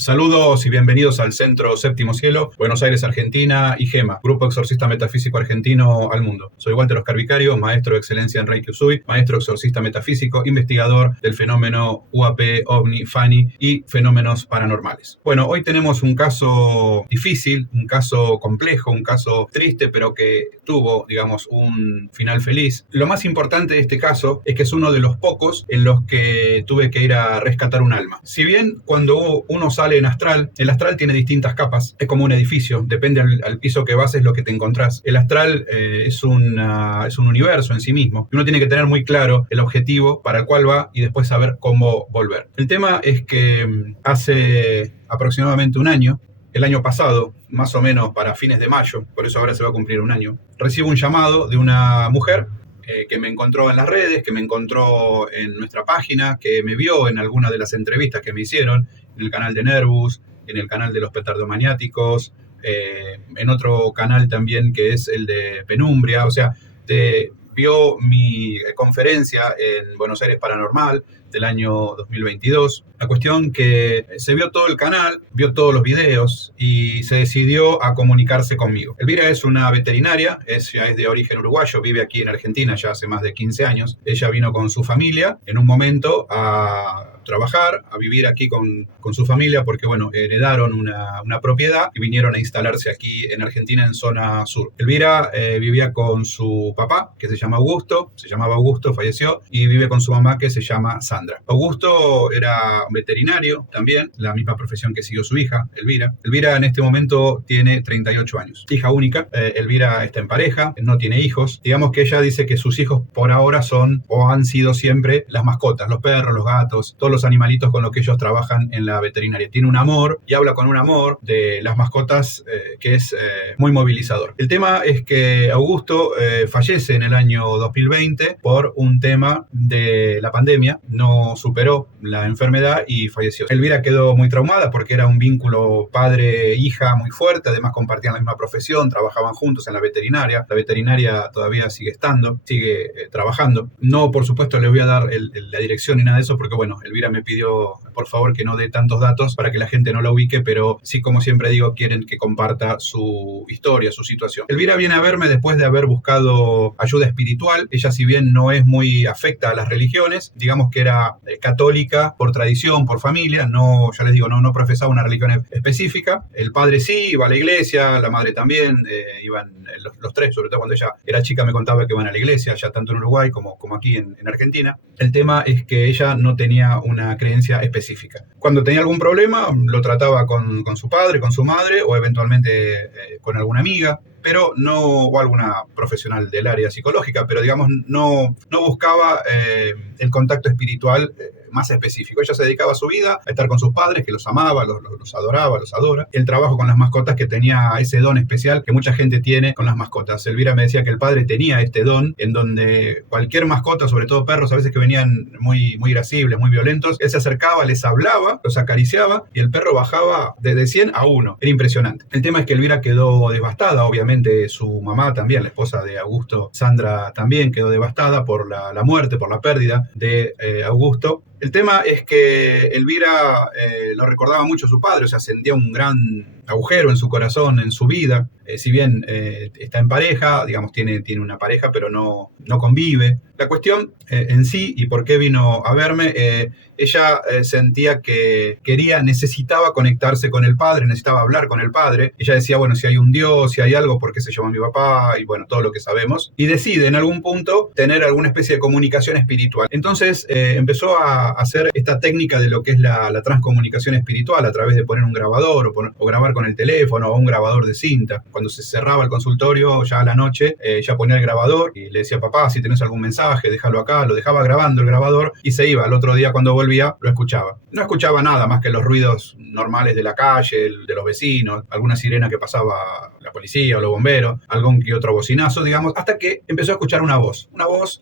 Saludos y bienvenidos al Centro Séptimo Cielo, Buenos Aires, Argentina, y GEMA, Grupo Exorcista Metafísico Argentino al Mundo. Soy Walter Oscar Vicario, maestro de excelencia en Reiki Usui, maestro exorcista metafísico, investigador del fenómeno UAP, OVNI, FANI y fenómenos paranormales. Bueno, hoy tenemos un caso difícil, un caso complejo, un caso triste, pero que tuvo, digamos, un final feliz. Lo más importante de este caso es que es uno de los pocos en los que tuve que ir a rescatar un alma. Si bien cuando uno sale en astral, el astral tiene distintas capas, es como un edificio, depende al piso que vas es lo que te encontrás. El astral es un universo en sí mismo, y uno tiene que tener muy claro el objetivo para el cual va y después saber cómo volver. El tema es que hace aproximadamente un año, el año pasado, más o menos para fines de mayo, por eso ahora se va a cumplir un año, recibo un llamado de una mujer que me encontró en las redes, que me encontró en nuestra página, que me vio en alguna de las entrevistas que me hicieron, en el canal de Nervus, en el canal de los petardomaniáticos, en otro canal también que es el de Penumbria, o sea, vio mi conferencia en Buenos Aires Paranormal del año 2022. La cuestión que se vio todo el canal, vio todos los videos y se decidió a comunicarse conmigo. Elvira es una veterinaria, ella es de origen uruguayo, vive aquí en Argentina ya hace más de 15 años. Ella vino con su familia en un momento a trabajar, a vivir aquí con su familia porque, bueno, heredaron una propiedad y vinieron a instalarse aquí en Argentina en zona sur. Elvira vivía con su papá, que se llamaba Augusto, falleció, y vive con su mamá, que se llama Sandra. Augusto era veterinario también, la misma profesión que siguió su hija, Elvira. Elvira en este momento tiene 38 años. Hija única, Elvira está en pareja, no tiene hijos. Digamos que ella dice que sus hijos por ahora son o han sido siempre las mascotas, los perros, los gatos, todos los animalitos con los que ellos trabajan en la veterinaria. Tiene un amor y habla con un amor de las mascotas que es muy movilizador. El tema es que Augusto fallece en el año 2020 por un tema de la pandemia, no superó la enfermedad y falleció. Elvira quedó muy traumada porque era un vínculo padre-hija muy fuerte, además compartían la misma profesión, trabajaban juntos en la veterinaria todavía sigue trabajando. No, por supuesto, le voy a dar la dirección ni nada de eso porque, bueno, Elvira me pidió por favor que no dé tantos datos para que la gente no la ubique, pero sí, como siempre digo, quieren que comparta su historia, su situación. Elvira viene a verme después de haber buscado ayuda espiritual. Ella, si bien no es muy afecta a las religiones, digamos que era católica por tradición, por familia, no, ya les digo, no profesaba una religión específica. El padre sí, iba a la iglesia, la madre también, iban los tres, sobre todo cuando ella era chica me contaba que iban a la iglesia, ya tanto en Uruguay como aquí en Argentina. El tema es que ella no tenía una creencia específica. Cuando tenía algún problema, lo trataba con su padre, con su madre, o eventualmente con alguna amiga, pero no, o alguna profesional del área psicológica, pero digamos no buscaba el contacto espiritual más específico. Ella se dedicaba a su vida a estar con sus padres, que los amaba, los adoraba, los adora. El trabajo con las mascotas, que tenía ese don especial que mucha gente tiene con las mascotas. Elvira me decía que el padre tenía este don en donde cualquier mascota, sobre todo perros, a veces que venían muy irascibles, muy violentos, él se acercaba, les hablaba, los acariciaba y el perro bajaba de 100 a 1. Era impresionante. El tema es que Elvira quedó devastada, obviamente su mamá también, la esposa de Augusto, Sandra, también quedó devastada por la muerte, por la pérdida de Augusto. El tema es que Elvira lo recordaba mucho a su padre, o sea, sentía un gran agujero en su corazón, en su vida. Si bien está en pareja, digamos, tiene una pareja, pero no convive. La cuestión en sí, y por qué vino a verme, ella sentía que necesitaba conectarse con el padre, necesitaba hablar con el padre. Ella decía, bueno, si hay un Dios, si hay algo, ¿por qué se llama mi papá? Y bueno, todo lo que sabemos. Y decide en algún punto tener alguna especie de comunicación espiritual. Entonces empezó a hacer esta técnica de lo que es la transcomunicación espiritual a través de poner un grabador o grabar con el teléfono o un grabador de cinta. Cuando se cerraba el consultorio, ya a la noche, ella ponía el grabador y le decía, papá, si tenés algún mensaje, déjalo acá. Lo dejaba grabando el grabador y se iba. Al otro día, cuando volvía, lo escuchaba. No escuchaba nada más que los ruidos normales de la calle, de los vecinos, alguna sirena que pasaba la policía o los bomberos, algún que otro bocinazo, digamos, hasta que empezó a escuchar una voz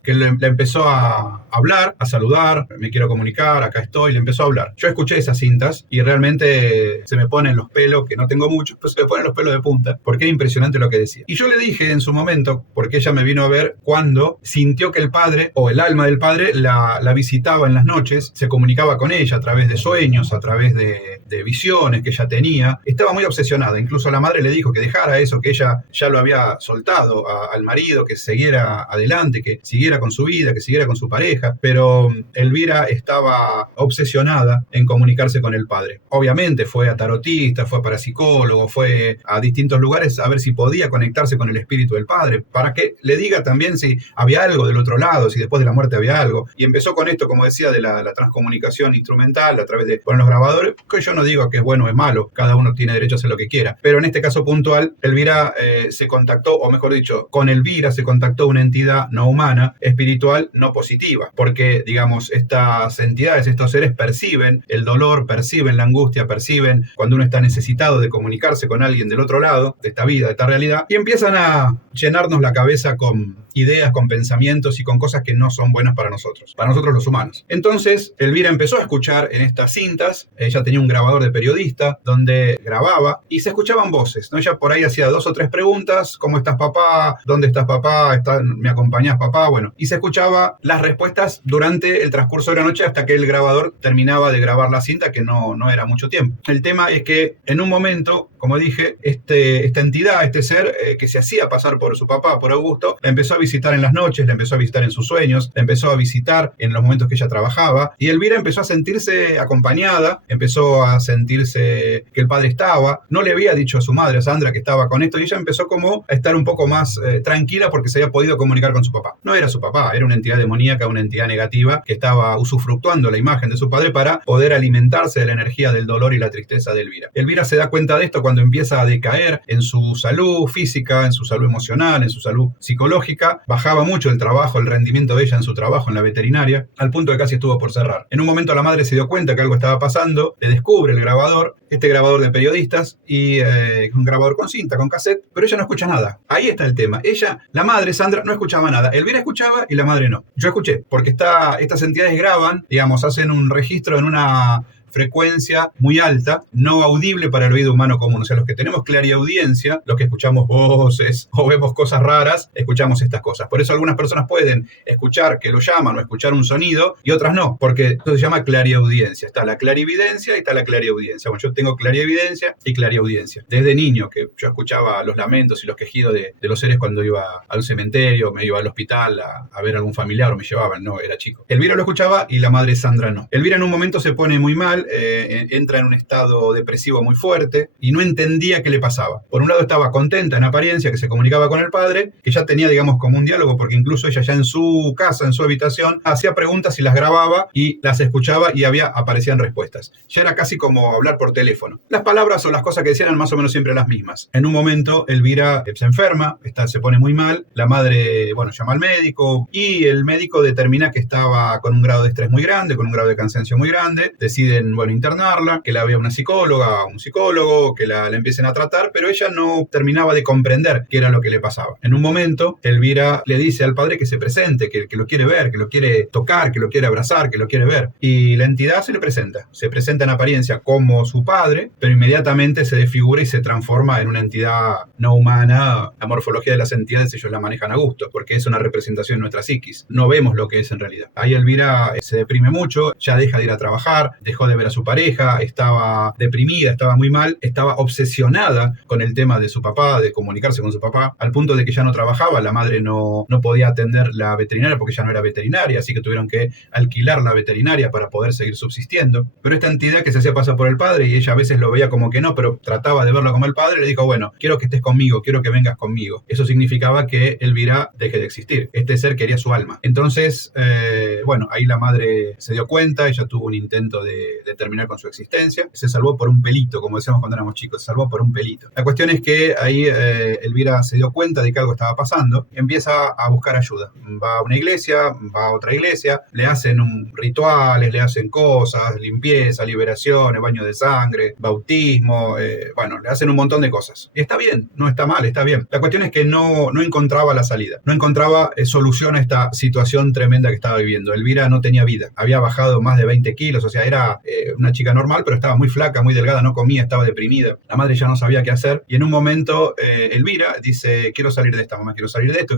que le empezó a hablar, a saludar, me quiero comunicar comunicar, acá estoy, le empezó a hablar. Yo escuché esas cintas y realmente se me ponen los pelos, que no tengo muchos, pero se me ponen los pelos de punta, porque era impresionante lo que decía. Y yo le dije en su momento, porque ella me vino a ver cuando sintió que el padre, o el alma del padre, la visitaba en las noches, se comunicaba con ella a través de sueños, a través de visiones que ella tenía. Estaba muy obsesionada, incluso la madre le dijo que dejara eso, que ella ya lo había soltado al marido, que siguiera adelante, que siguiera con su vida, que siguiera con su pareja, pero Elvira estaba obsesionada en comunicarse con el padre. Obviamente fue a tarotista, fue a parapsicólogo, fue a distintos lugares a ver si podía conectarse con el espíritu del padre, para que le diga también si había algo del otro lado, si después de la muerte había algo. Y empezó con esto, como decía, de la transcomunicación instrumental a través de poner los grabadores, que yo no digo que es bueno o es malo, cada uno tiene derecho a hacer lo que quiera, pero en este caso puntual, Elvira se contactó, o mejor dicho, con Elvira se contactó una entidad no humana, espiritual, no positiva, porque, digamos, estas entidades, estos seres perciben el dolor, perciben la angustia, perciben cuando uno está necesitado de comunicarse con alguien del otro lado, de esta vida, de esta realidad, y empiezan a llenarnos la cabeza con ideas, con pensamientos y con cosas que no son buenas para nosotros los humanos. Entonces, Elvira empezó a escuchar en estas cintas, ella tenía un grabador de periodista donde grababa y se escuchaban voces, ¿no? Ella por ahí hacía 2 o 3 preguntas: ¿cómo estás, papá? ¿Dónde estás, papá? ¿Me acompañás, papá? Bueno, y se escuchaba las respuestas durante el transcurso de la noche hasta que el grabador terminaba de grabar la cinta, que no era mucho tiempo. El tema es que en un momento, como dije, esta entidad, este ser que se hacía pasar por su papá, por Augusto, la empezó a visitar en las noches, la empezó a visitar en sus sueños, la empezó a visitar en los momentos que ella trabajaba, y Elvira empezó a sentirse acompañada, empezó a sentirse que el padre estaba, no le había dicho a su madre, a Sandra, que estaba con esto, y ella empezó como a estar un poco más tranquila porque se había podido comunicar con su papá. No era su papá, era una entidad demoníaca, una entidad negativa que estaba usufructuando la imagen de su padre para poder alimentarse de la energía del dolor y la tristeza de Elvira. Elvira se da cuenta de esto cuando empieza a decaer en su salud física, en su salud emocional, en su salud psicológica. Bajaba mucho el trabajo, el rendimiento de ella en su trabajo en la veterinaria, al punto de que casi estuvo por cerrar. En un momento la madre se dio cuenta que algo estaba pasando, le descubre el grabador, este grabador de periodistas, y un grabador con cinta, con cassette, pero ella no escucha nada. Ahí está el tema. Ella, la madre, Sandra, no escuchaba nada. Elvira escuchaba y la madre no. Yo escuché, porque estas entidades graban, digamos, hacen un registro en una frecuencia muy alta, no audible para el oído humano común. O sea, los que tenemos clariaudiencia, los que escuchamos voces o vemos cosas raras, escuchamos estas cosas. Por eso algunas personas pueden escuchar que lo llaman o escuchar un sonido y otras no, porque esto se llama clariaudiencia. Está la clarividencia y está la clariaudiencia. Bueno, yo tengo clarividencia y clariaudiencia. Desde niño, que yo escuchaba los lamentos y los quejidos de los seres cuando iba al cementerio, me iba al hospital a ver a algún familiar o me llevaban, no, era chico. Elvira lo escuchaba y la madre Sandra no. Elvira en un momento se pone muy mal, entra en un estado depresivo muy fuerte y no entendía qué le pasaba. Por un lado estaba contenta en apariencia, que se comunicaba con el padre, que ya tenía, digamos, como un diálogo, porque incluso ella ya en su casa, en su habitación, hacía preguntas y las grababa y las escuchaba y aparecían respuestas. Ya era casi como hablar por teléfono. Las palabras o las cosas que decían eran más o menos siempre las mismas. En un momento Elvira se enferma, se pone muy mal, la madre, bueno, llama al médico y el médico determina que estaba con un grado de estrés muy grande, con un grado de cansancio muy grande, deciden, bueno, internarla, que la vea una psicóloga, un psicólogo, que la empiecen a tratar, pero ella no terminaba de comprender qué era lo que le pasaba. En un momento, Elvira le dice al padre que se presente, que lo quiere ver, que lo quiere tocar, que lo quiere abrazar, que lo quiere ver. Y la entidad se presenta en apariencia como su padre, pero inmediatamente se desfigura y se transforma en una entidad no humana. La morfología de las entidades ellos la manejan a gusto, porque es una representación de nuestra psiquis. No vemos lo que es en realidad. Ahí Elvira se deprime mucho, ya deja de ir a trabajar, dejó de ver a su pareja, estaba deprimida, estaba muy mal, estaba obsesionada con el tema de su papá, de comunicarse con su papá, al punto de que ya no trabajaba, la madre no podía atender la veterinaria porque ya no era veterinaria, así que tuvieron que alquilar la veterinaria para poder seguir subsistiendo. Pero esta entidad que se hacía pasar por el padre, y ella a veces lo veía como que no, pero trataba de verlo como el padre, le dijo, bueno, quiero que estés conmigo, quiero que vengas conmigo. Eso significaba que Elvira deje de existir. Este ser quería su alma. Entonces, bueno, ahí la madre se dio cuenta, ella tuvo un intento de de terminar con su existencia. Se salvó por un pelito, como decíamos cuando éramos chicos, se salvó por un pelito. La cuestión es que ahí Elvira se dio cuenta de que algo estaba pasando, empieza a buscar ayuda. Va a una iglesia, va a otra iglesia, le hacen rituales, le hacen cosas, limpieza, liberaciones, baño de sangre, bautismo, bueno, le hacen un montón de cosas. Está bien, no está mal, está bien. La cuestión es que no encontraba la salida, no encontraba solución a esta situación tremenda que estaba viviendo. Elvira no tenía vida, había bajado más de 20 kilos, o sea, era una chica normal, pero estaba muy flaca, muy delgada, no comía, estaba deprimida. La madre ya no sabía qué hacer y en un momento Elvira dice, quiero salir de esta, mamá, quiero salir de esto,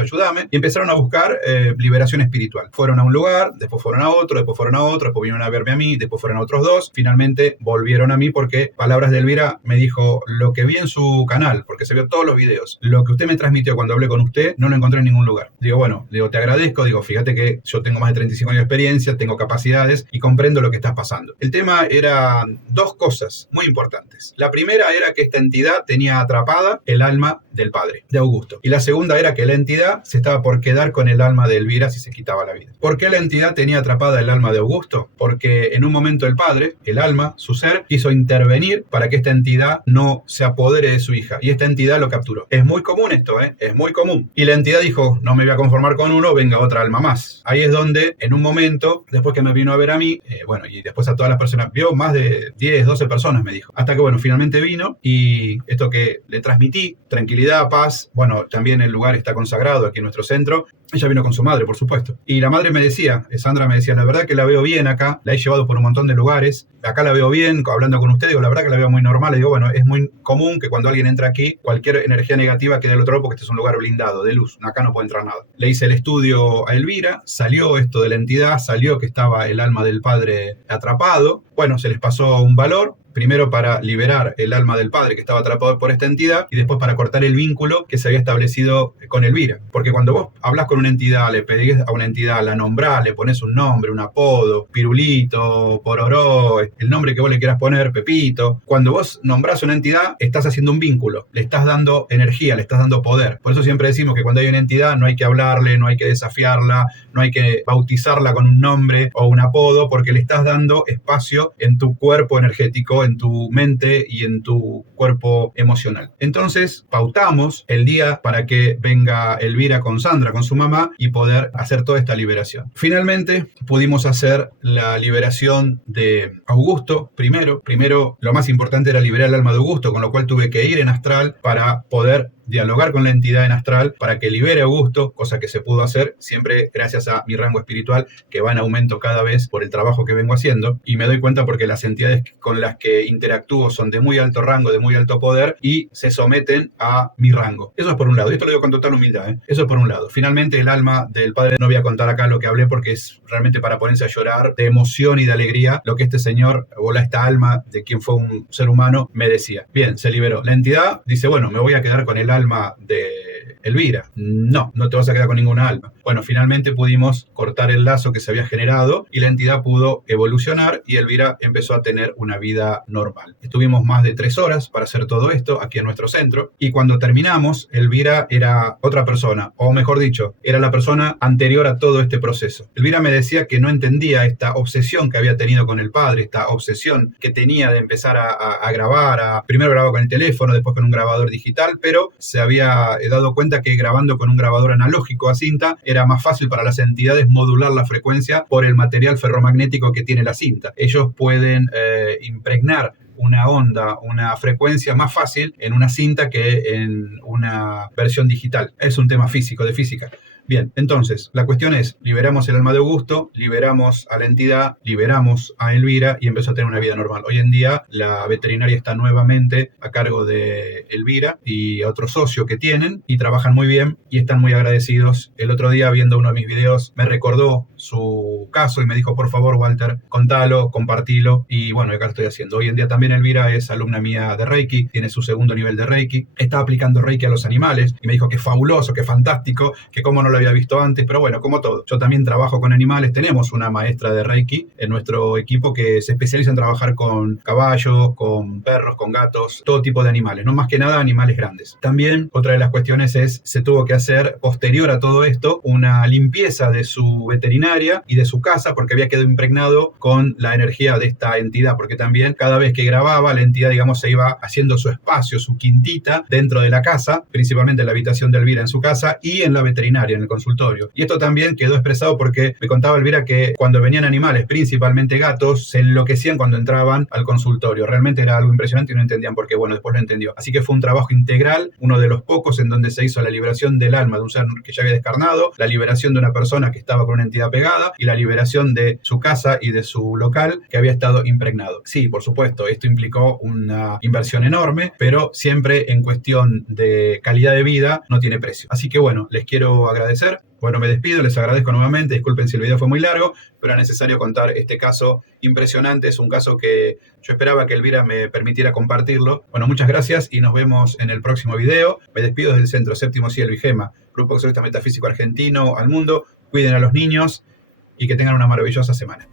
ayúdame. Y empezaron a buscar liberación espiritual. Fueron a un lugar, después fueron a otro, después vinieron a verme a mí, después fueron a otros dos, finalmente volvieron a mí porque, palabras de Elvira, me dijo, lo que vi en su canal, porque se vio todos los videos, lo que usted me transmitió cuando hablé con usted, no lo encontré en ningún lugar. Digo, bueno, te agradezco, fíjate que yo tengo más de 35 años de experiencia, tengo capacidades y comprendo lo que estás pasando. El tema era dos cosas muy importantes. La primera era que esta entidad tenía atrapada el alma del padre, de Augusto. Y la segunda era que la entidad se estaba por quedar con el alma de Elvira si se quitaba la vida. ¿Por qué la entidad tenía atrapada el alma de Augusto? Porque en un momento el padre, el alma, su ser, quiso intervenir para que esta entidad no se apodere de su hija. Y esta entidad lo capturó. Es muy común esto, es muy común. Y la entidad dijo, no me voy a conformar con uno, venga otra alma más. Ahí es donde, en un momento, después que me vino a ver a mí, y después a todas las personas, vio más de 10, 12 personas, me dijo. Hasta que, finalmente vino y esto que le transmití, tranquilidad, paz, también el lugar está consagrado aquí en nuestro centro. Ella vino con su madre, por supuesto. Y la madre me decía, Sandra me decía, la verdad que la veo bien acá, la he llevado por un montón de lugares, acá la veo bien, hablando con usted, la verdad que la veo muy normal. Le digo, es muy común que cuando alguien entra aquí, cualquier energía negativa quede al otro lado porque este es un lugar blindado, de luz, acá no puede entrar nada. Le hice el estudio a Elvira, salió esto de la entidad, salió que estaba el alma del padre atrapado, se les pasó un valor, primero para liberar el alma del padre que estaba atrapado por esta entidad y después para cortar el vínculo que se había establecido con Elvira. Porque cuando vos hablas con una entidad, le pedís a una entidad, la nombrás, le pones un nombre, un apodo, Pirulito, Pororó, el nombre que vos le quieras poner, Pepito. Cuando vos nombrás a una entidad, estás haciendo un vínculo, le estás dando energía, le estás dando poder. Por eso siempre decimos que cuando hay una entidad no hay que hablarle, no hay que desafiarla, no hay que bautizarla con un nombre o un apodo, porque le estás dando espacio en tu cuerpo energético, en tu mente y en tu cuerpo emocional. Entonces, pautamos el día para que venga Elvira con Sandra, con su mamá, y poder hacer toda esta liberación. Finalmente, pudimos hacer la liberación de Augusto primero. Primero, lo más importante era liberar el alma de Augusto, con lo cual tuve que ir en astral para poder dialogar con la entidad en astral para que libere a Augusto, cosa que se pudo hacer siempre gracias a mi rango espiritual que va en aumento cada vez por el trabajo que vengo haciendo, y me doy cuenta porque las entidades con las que interactúo son de muy alto rango, de muy alto poder y se someten a mi rango. Eso es por un lado, esto lo digo con total humildad, Eso es por un lado. Finalmente el alma del padre, no voy a contar acá lo que hablé porque es realmente para ponerse a llorar de emoción y de alegría lo que este señor o esta alma de quien fue un ser humano me decía. Bien, se liberó. La entidad dice, me voy a quedar con el alma de Elvira. No te vas a quedar con ninguna alma. Finalmente pudimos cortar el lazo que se había generado y la entidad pudo evolucionar y Elvira empezó a tener una vida normal. Estuvimos más de 3 horas para hacer todo esto aquí en nuestro centro y cuando terminamos, Elvira era otra persona, o mejor dicho, era la persona anterior a todo este proceso. Elvira me decía que no entendía esta obsesión que había tenido con el padre, esta obsesión que tenía de empezar a grabar, primero grababa con el teléfono, después con un grabador digital, pero se había dado cuenta que grabando con un grabador analógico a cinta era más fácil para las entidades modular la frecuencia por el material ferromagnético que tiene la cinta. Ellos pueden impregnar una onda, una frecuencia más fácil en una cinta que en una versión digital. Es un tema físico, de física. Bien, entonces, la cuestión es, liberamos el alma de Augusto, liberamos a la entidad, liberamos a Elvira y empezó a tener una vida normal. Hoy en día, la veterinaria está nuevamente a cargo de Elvira y a otro socio que tienen y trabajan muy bien y están muy agradecidos. El otro día, viendo uno de mis videos, me recordó su caso y me dijo, por favor, Walter, contalo, compartilo y acá lo estoy haciendo. Hoy en día también Elvira es alumna mía de Reiki, tiene su 2.º nivel de Reiki, está aplicando Reiki a los animales y me dijo que es fabuloso, que es fantástico, que cómo no lo había visto antes, pero bueno, como todo. Yo también trabajo con animales, tenemos una maestra de Reiki en nuestro equipo que se especializa en trabajar con caballos, con perros, con gatos, todo tipo de animales, no más que nada animales grandes. También otra de las cuestiones es, se tuvo que hacer posterior a todo esto una limpieza de su veterinaria y de su casa porque había quedado impregnado con la energía de esta entidad, porque también cada vez que grababa la entidad, digamos, se iba haciendo su espacio, su quintita dentro de la casa, principalmente en la habitación de Elvira en su casa y en la veterinaria, en el consultorio. Y esto también quedó expresado porque me contaba Elvira que cuando venían animales, principalmente gatos, se enloquecían cuando entraban al consultorio. Realmente era algo impresionante y no entendían por qué. Bueno, después lo entendió. Así que fue un trabajo integral, uno de los pocos en donde se hizo la liberación del alma de un ser que ya había descarnado, la liberación de una persona que estaba con una entidad pegada y la liberación de su casa y de su local que había estado impregnado. Sí, por supuesto, esto implicó una inversión enorme, pero siempre en cuestión de calidad de vida no tiene precio. Así que bueno, les quiero agradecer. Bueno, me despido, les agradezco nuevamente, disculpen si el video fue muy largo, pero era necesario contar este caso impresionante, es un caso que yo esperaba que Elvira me permitiera compartirlo. Bueno, muchas gracias y nos vemos en el próximo video. Me despido desde el Centro Séptimo Cielo y Gema, Grupo Exorcista Metafísico Argentino al Mundo. Cuiden a los niños y que tengan una maravillosa semana.